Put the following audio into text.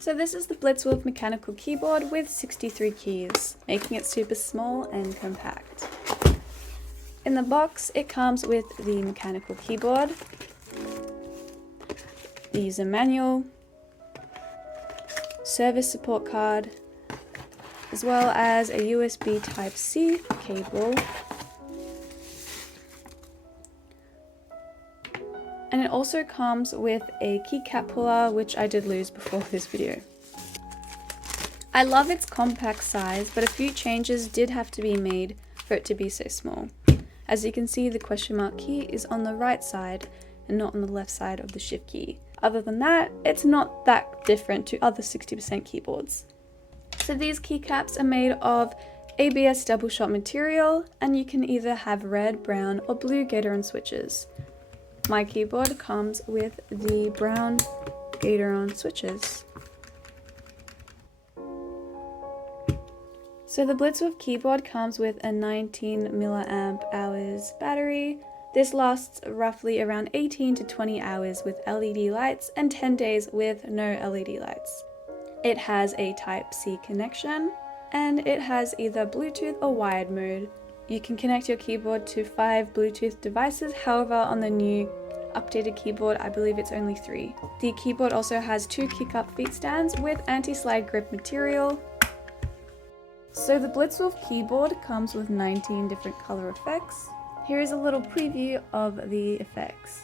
So this is the Blitzwolf mechanical keyboard with 63 keys, making it super small and compact. In the box, it comes with the mechanical keyboard, the user manual, service support card, as well as a USB Type-C cable, and it also comes with a keycap puller, which I did lose before this video. I love its compact size, but a few changes did have to be made for it to be so small. As you can see, the question mark key is on the right side and not on the left side of the shift key. Other than that, it's not that different to other 60% keyboards. So these keycaps are made of ABS double shot material, and you can either have red, brown, or blue Gateron switches. My keyboard comes with the brown Gateron switches. So the Blitzwolf keyboard comes with a 19 mAh battery. This lasts roughly around 18 to 20 hours with LED lights and 10 days with no LED lights. It has a Type-C connection, and it has either Bluetooth or wired mode. You can connect your keyboard to 5 Bluetooth devices, however on the new updated keyboard I believe it's only 3. The keyboard also has 2 kick-up feet stands with anti-slide grip material. So the Blitzwolf keyboard comes with 19 different color effects. Here is a little preview of the effects.